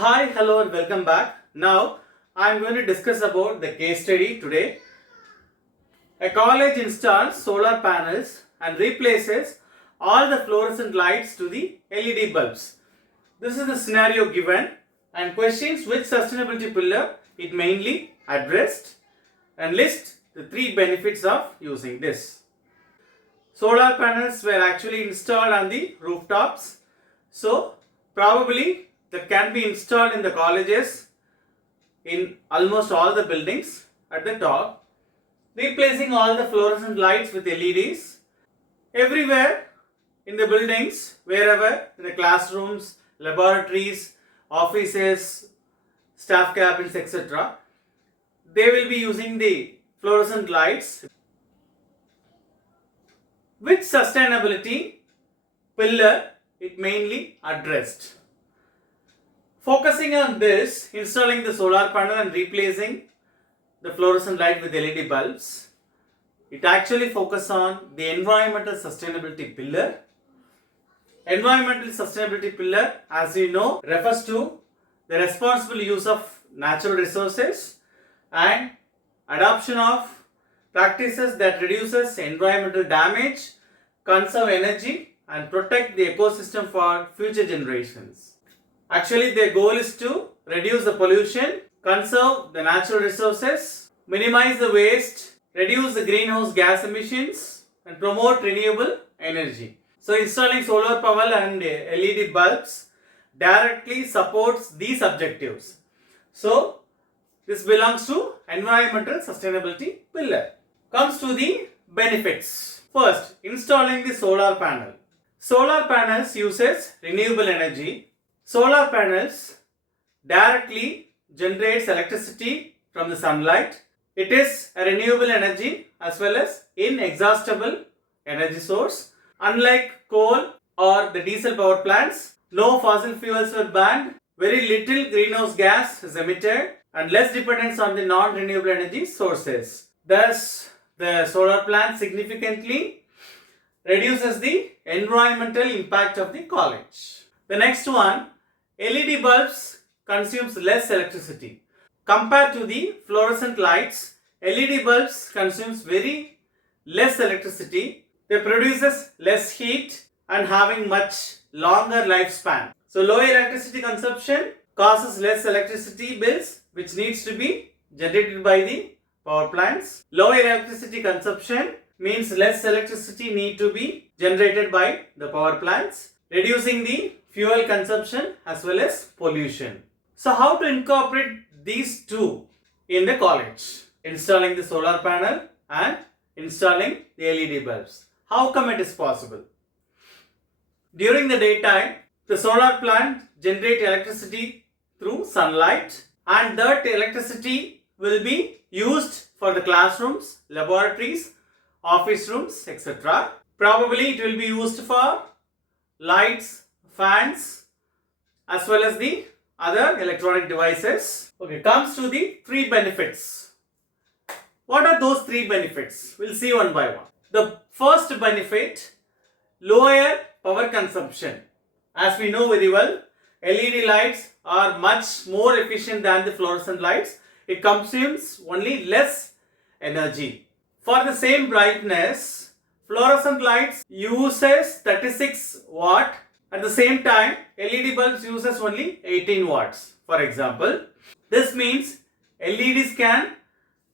Hi, hello and welcome back. Now I am going to discuss about the case study today. A college installs solar panels and replaces all the fluorescent lights to the LED bulbs. This is the scenario given and questions which sustainability pillar it mainly addressed and list the three benefits of using this. Solar panels were actually installed on the rooftops. So probably that can be installed in the colleges in almost all the buildings at the top, replacing all the fluorescent lights with LEDs everywhere in the buildings, wherever in the classrooms, laboratories, offices, staff cabins, etc. They will be using the fluorescent lights. Which sustainability pillar it mainly addressed? Focusing on this, installing the solar panel and replacing the fluorescent light with LED bulbs, it actually focuses on the environmental sustainability pillar. Environmental sustainability pillar, as you know, refers to the responsible use of natural resources and adoption of practices that reduces environmental damage, conserve energy and protect the ecosystem for future generations. Actually, their goal is to reduce the pollution, conserve the natural resources, minimize the waste, reduce the greenhouse gas emissions and promote renewable energy. So, installing solar power and LED bulbs directly supports these objectives. So, this belongs to environmental sustainability pillar. Comes to the benefits. First, installing the solar panel. Solar panels uses renewable energy. Solar panels directly generates electricity from the sunlight. It is a renewable energy as well as inexhaustible energy source. Unlike coal or the diesel power plants, no fossil fuels were banned, very little greenhouse gas is emitted and less dependence on the non-renewable energy sources. Thus, the solar plant significantly reduces the environmental impact of the college. The next one, LED bulbs consumes less electricity. Compared to the fluorescent lights, LED bulbs consumes very less electricity. They produces less heat and having much longer lifespan. So lower electricity consumption causes less electricity bills which needs to be generated by the power plants. Lower electricity consumption means less electricity need to be generated by the power plants, reducing the fuel consumption as well as pollution. So how to incorporate these two in the college? Installing the solar panel and installing the LED bulbs. How come it is possible? During the daytime, the solar plant generates electricity through sunlight and that electricity will be used for the classrooms, laboratories, office rooms, etc. Probably it will be used for lights, fans as well as the other electronic devices. Okay, comes to the three benefits. What are those three benefits? We'll see one by one. The first benefit, lower power consumption. As we know very well, LED lights are much more efficient than the fluorescent lights. It consumes only less energy. For the same brightness, fluorescent lights uses 36 watt. At the same time, LED bulbs uses only 18 watts. For example, this means LEDs can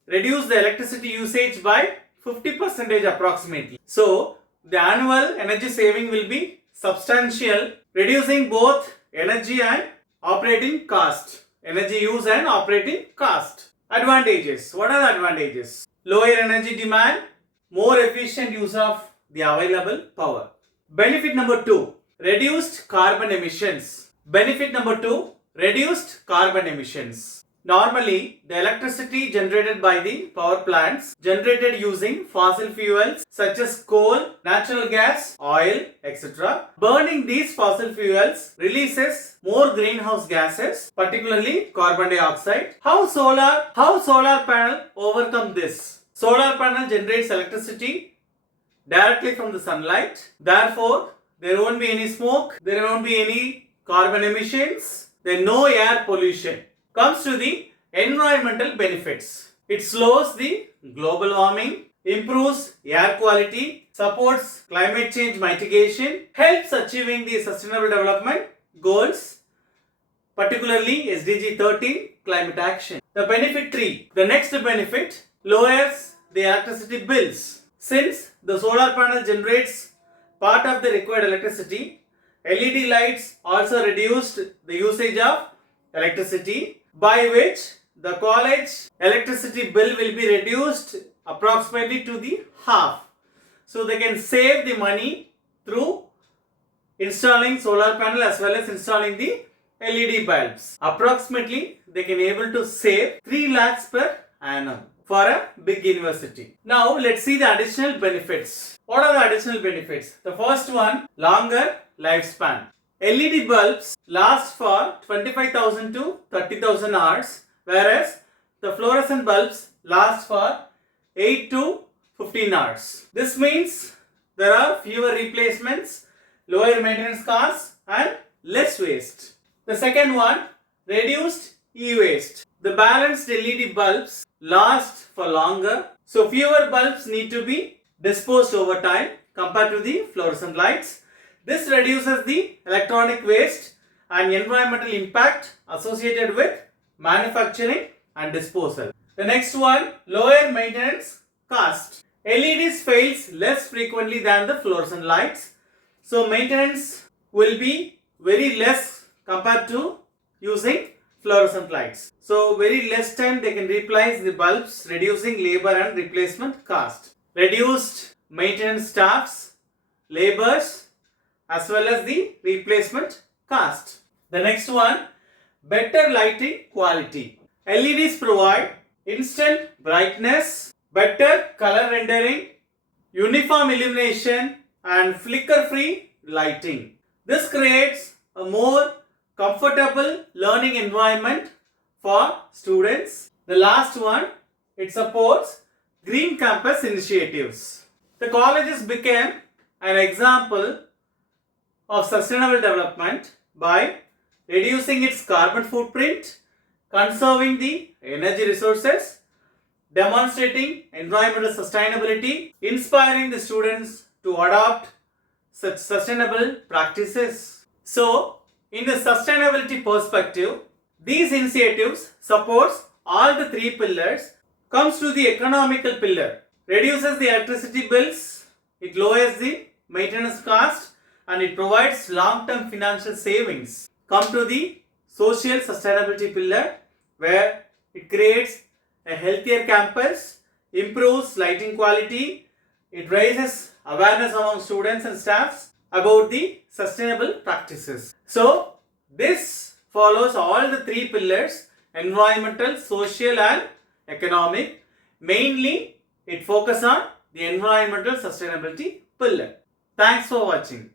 reduce the electricity usage by 50% approximately. So, the annual energy saving will be substantial, reducing both energy and operating cost. Energy use and operating cost. Advantages. What are the advantages? Lower energy demand, more efficient use of the available power. Benefit number 2, reduced carbon emissions. Benefit number 2, reduced carbon emissions. Normally, the electricity generated by the power plants generated using fossil fuels such as coal, natural gas, oil, etc. Burning these fossil fuels releases more greenhouse gases, particularly carbon dioxide. How solar panel overcome this? Solar panel generates electricity directly from the sunlight. Therefore, there won't be any smoke, there won't be any carbon emissions. then no air pollution. Comes to the environmental benefits. It slows the global warming, improves air quality, supports climate change mitigation, helps achieving the sustainable development goals, particularly SDG 13 climate action. The benefit 3. The next benefit lowers the electricity bills. Since the solar panel generates part of the required electricity, LED lights also reduced the usage of electricity, by which the college electricity bill will be reduced approximately to the half. So they can save the money through installing solar panel as well as installing the LED bulbs. Approximately they can able to save 3 lakhs per annum for a big university. Now let's see the additional benefits. What are the additional benefits? The first one, longer lifespan. LED bulbs last for 25,000 to 30,000 hours, whereas the fluorescent bulbs last for 8 to 15 hours. This means there are fewer replacements, lower maintenance costs and less waste. The second one, reduced e-waste. The balanced LED bulbs last for longer, so fewer bulbs need to be disposed over time compared to the fluorescent lights. This reduces the electronic waste and environmental impact associated with manufacturing and disposal. The next one, lower maintenance cost. LEDs fails less frequently than the fluorescent lights, so maintenance will be very less compared to using fluorescent lights. So very less time they can replace the bulbs, reducing labor and replacement cost. Reduced maintenance staffs, labors as well as the replacement cost. The next one, better lighting quality. LEDs provide instant brightness, better color rendering, uniform illumination and flicker-free lighting. This creates a more comfortable learning environment for students. The last one, it supports green campus initiatives. The colleges became an example of sustainable development by reducing its carbon footprint, conserving the energy resources, demonstrating environmental sustainability, inspiring the students to adopt such sustainable practices. So, in the sustainability perspective, these initiatives supports all the 3 pillars. Comes to the economical pillar, reduces the electricity bills, it lowers the maintenance cost and it provides long-term financial savings. Come to the social sustainability pillar, where it creates a healthier campus, improves lighting quality, it raises awareness among students and staffs about the sustainable practices. So this follows all the 3 pillars: environmental, social and economic. Mainly it focuses on the environmental sustainability pillar. Thanks for watching.